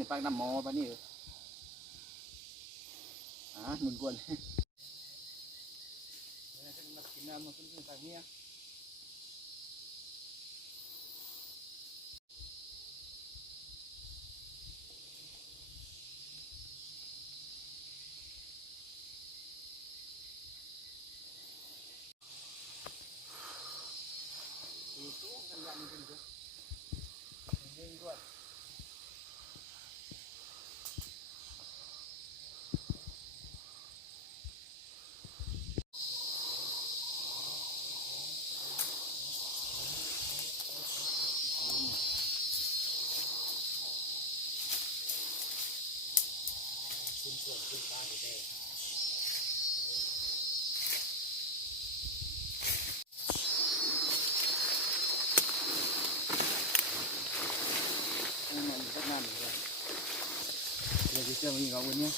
เนี่ยปากน้ำหมอปะนี่มึงกวนมากินน้ำมันขึ้นทางนี้ตู้กันยันจริงด้วยจริงด้วยคุณปวดคุณตาเด็กนั่นมันสักนั่นเลยเดี๋ยวจะเชื่อมันอีกเอาวันนี้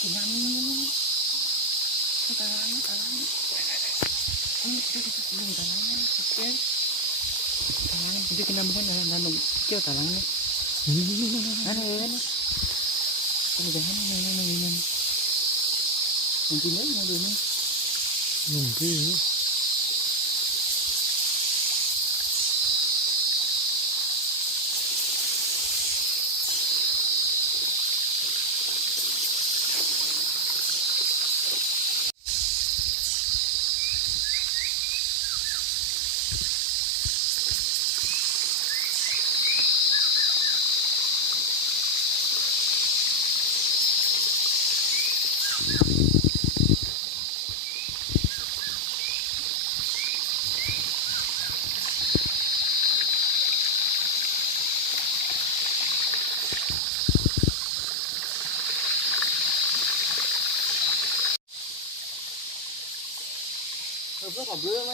กินน้ำนี่ตาล้างตาล้างนี่ตาล้างนี่ตาล้างนี่กินน้ำมันน้ำนมเกี่ยวตาล้างนี่นั่นเลยนี่นี่จะให้นี่มันกินเยอะมาดูนี่พี่เพื่อขอบเรือไหม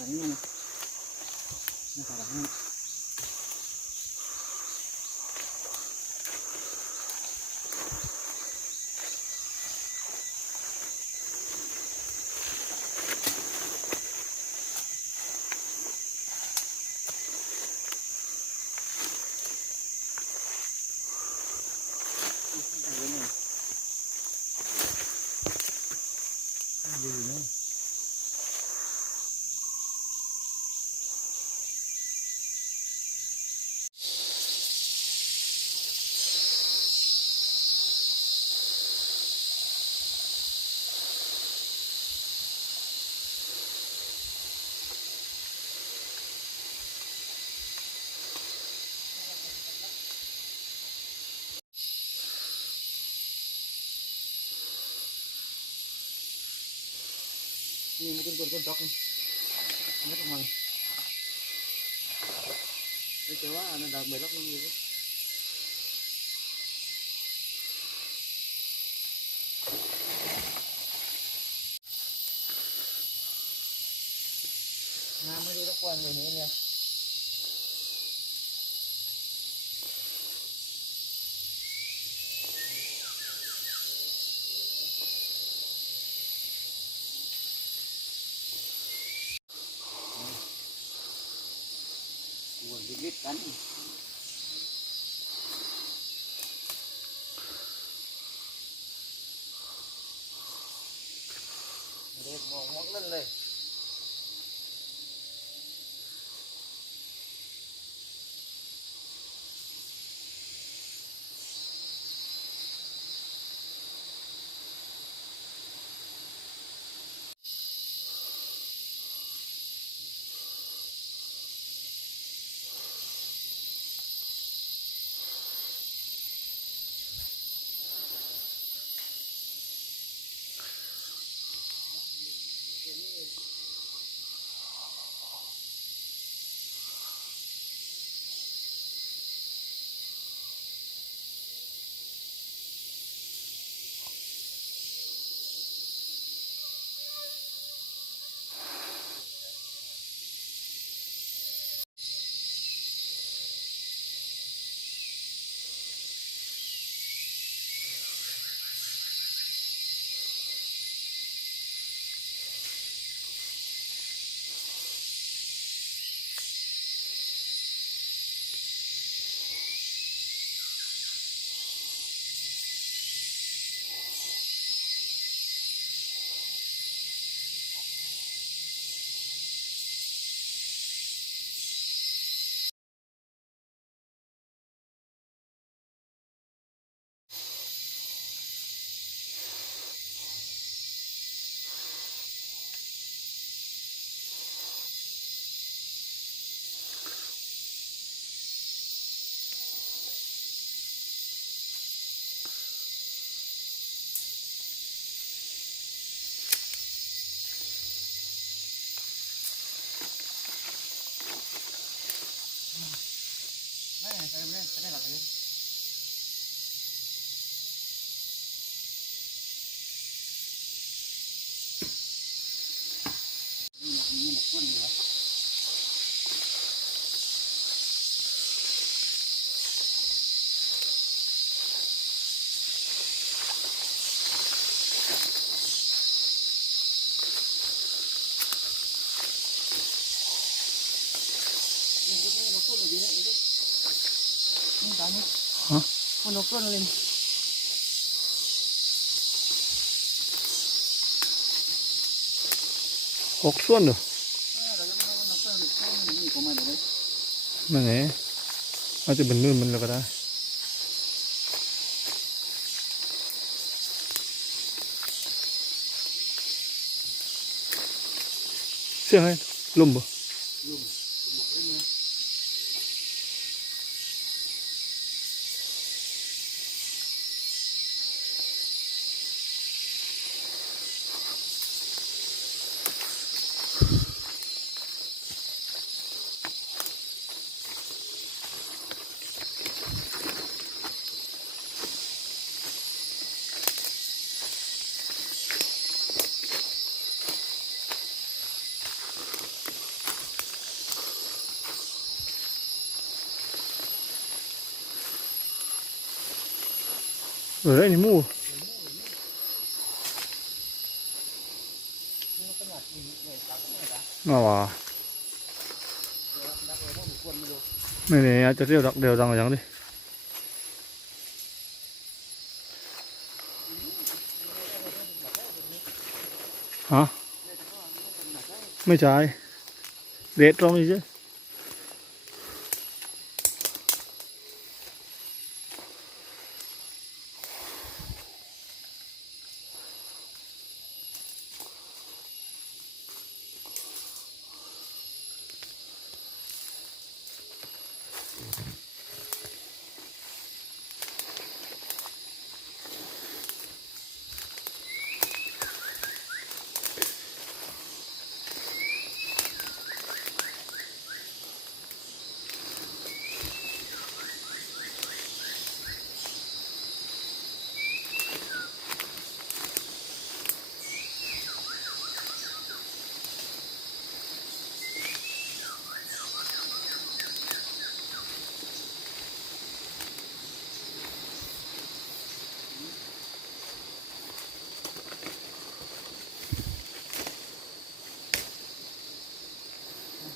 ตรงนี้นะนี่ตรงนี้ดีไหมนี่มันเป็นคนด็อกนี่ไม่ต้องมันไม่เจอว่ามันดักเบล็อกนี่เลยน้ำไม่ได้ทุกวันอย่างนี้เนี่ยวนลิบกันเด็กมองมองเล่นเลยไม่ใช่ไม่ได้หลับเลยนี่หมกก้นอยู่วะนี่ก็ไม่หมกก้นอยู่เนี่ยนี่ตานี่ฮะมันหมกก้นเลยหกส่วนเหรอ นั่นไงอาจจะเป็นนู่นมันแล้วก็ได้เสียงอะไรลมบ่ ได้นี่หมู่มาว่ะไม่เนี่ยอาจจะเรียวดักเดียวดังอย่างนี้ฮะไม่ใช่เด็ดตรงนี้ใช่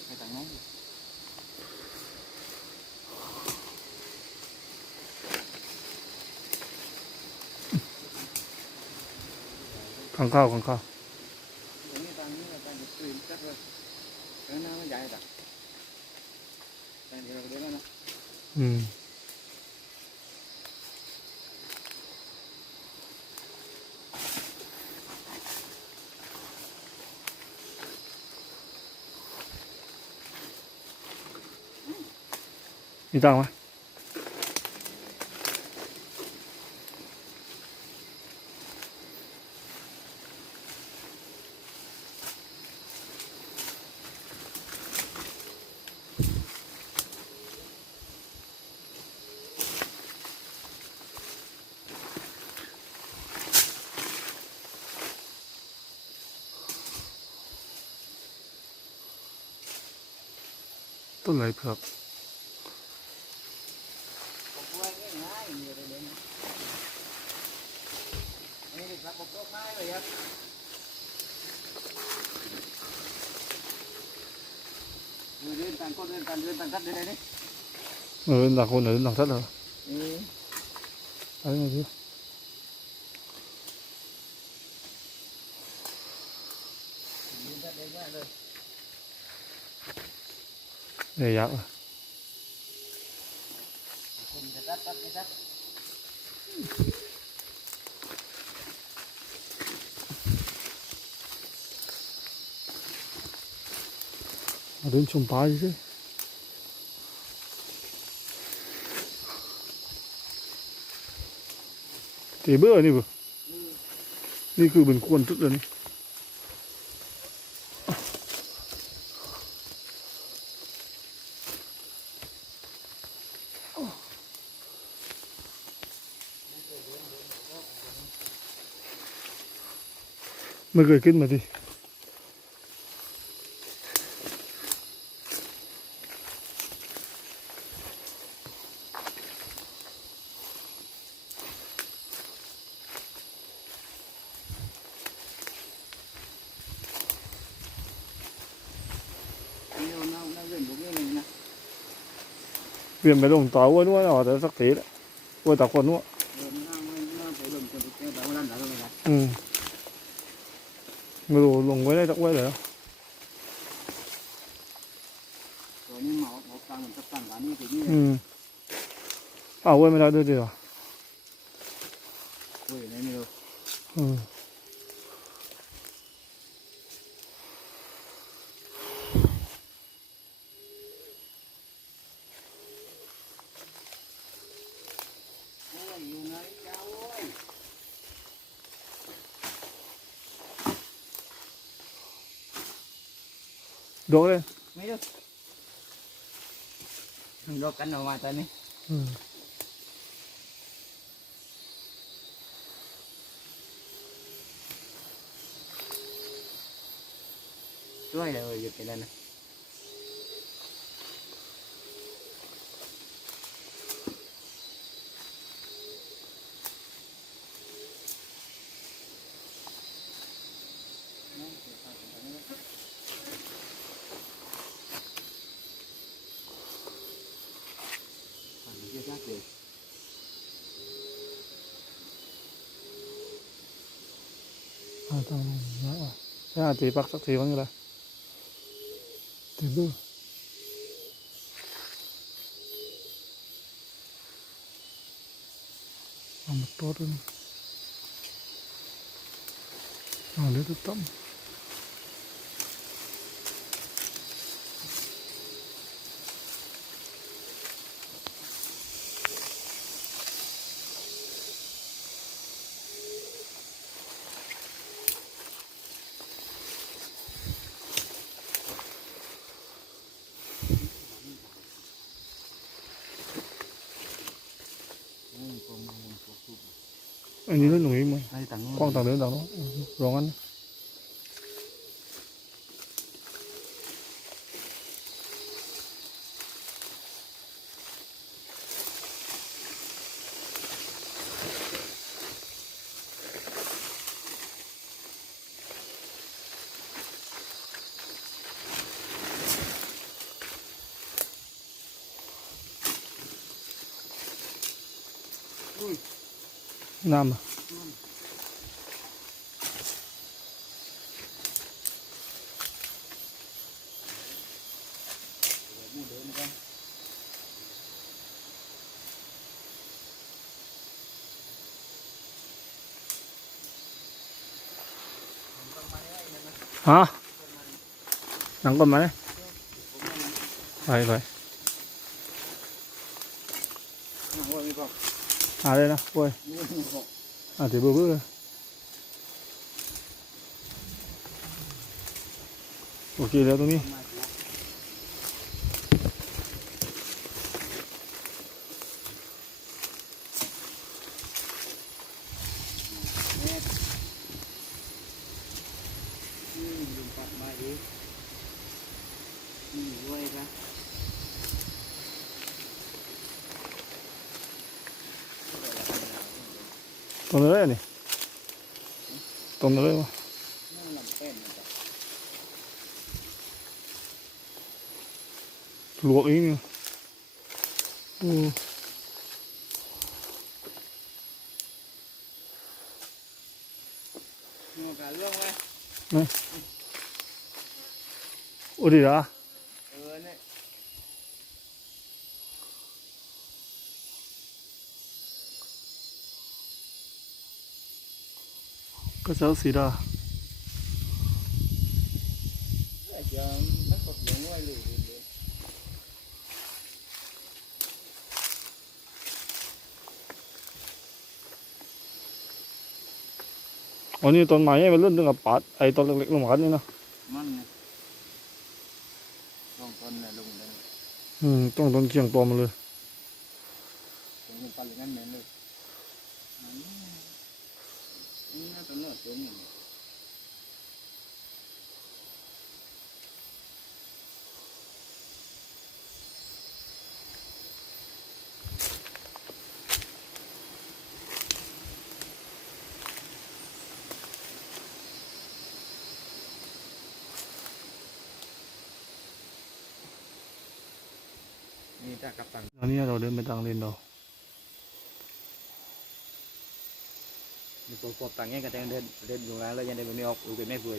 ไปทางนั้นข้างข้าวข้างข้าว ตรงนี้ทางนี้ทางจะตื่นจักเลยเออน้ำมันใหญ่จ้ะทางเดียวกันนะ อืมมีตังค์ไหมต้นไหนเผือก ผมว่าง่ายๆมีอะไรเด่นอันนี้ครับผมก็ง่ายเลยครับเดินต่างคนเดินต่างเดินต่างกัดเดินไหนนี่ หลังคนหรือหลังสัตว์เหรอ นี่ อะไรมาดิ เดินได้ง่ายเลย เนี่ยยักษ์อ่ะ คนจะตัดไม่ตัด มาเดินชมปลาสิตีเบื่อนี่บ่นี่คือเป็นควนทุกเลยนี่ไม่เคยขึ้นมาดินี่เราน้าเว้นพวกนี้เลยนะ เปลี่ยนไปลงต่ออ้วนๆเอาแต่สักทีละอ้วนตะคนนู้น น้าไปลงคนที่เจ้าแต่ว่าด้านหลังเลยนะ ไม่รู้ลงไว้ได้สักไว้เลย ตัวนี้หมอกลางเหมือนกับกลางกันนี่คือนี่ เอาไว้ไม่ได้ด้วยดิเหรอ โอ้ยไม่รู้ อืม โอ้ยอยู่ไหนเจ้าโอ้ย โดนเลย ไม่รู้รอกันออกมาตอนนี้ ช่วยเลยหยุดไปแล้วนะ น้องเสียค่าของตอนนี้แล้วผ่านเยอะจัดเลย ต้องนะถ้าตีปักสักทีวันนี้ละตีดูเอามาตัวนึงเอาเลือดตั้มอันนี้เรื่องหนุ่ยมั้ย ไอ้ต่าง กว้างต่างเดินต่างเนาะร้องกันน้ำอ่ะฮะหนังก่อนไหมไปว่ามีป่ะ เลยนะโว้ย มีป่ะ thì bơ bơ okแล้วตรงนี้ลุงปัดมาดิด้วยปะ ตรงเลยนี่ตรงเลยวะ นั่งลำเป็นจ้ะ ลวกอีกนี่โอ้ มีโอกาสเรื่องไหม โอ้ดีละ เนี่ย ก็เจ้าสีดา giờ nó cột điện quay liền liền อันนี้ต้นไม้มันเลื่อนถึงกับปัดไอ้ต้นเล็กๆลงมากันนี่นะ มันลงต้นเลยลงเลย ต้องต้นเชียงตัวมาเลย ลงปันงั้นเหม็นเลยนี่น่าจะเลือดจมอย่างนี้นี่จะกับตัน อันนี้เราเดินไปทางเลนเรา มีตัวกบต่างเงี้ยกันแต่เดินอยู่แล้วยังเดินไม่ออกเป็นไม่เบื่อ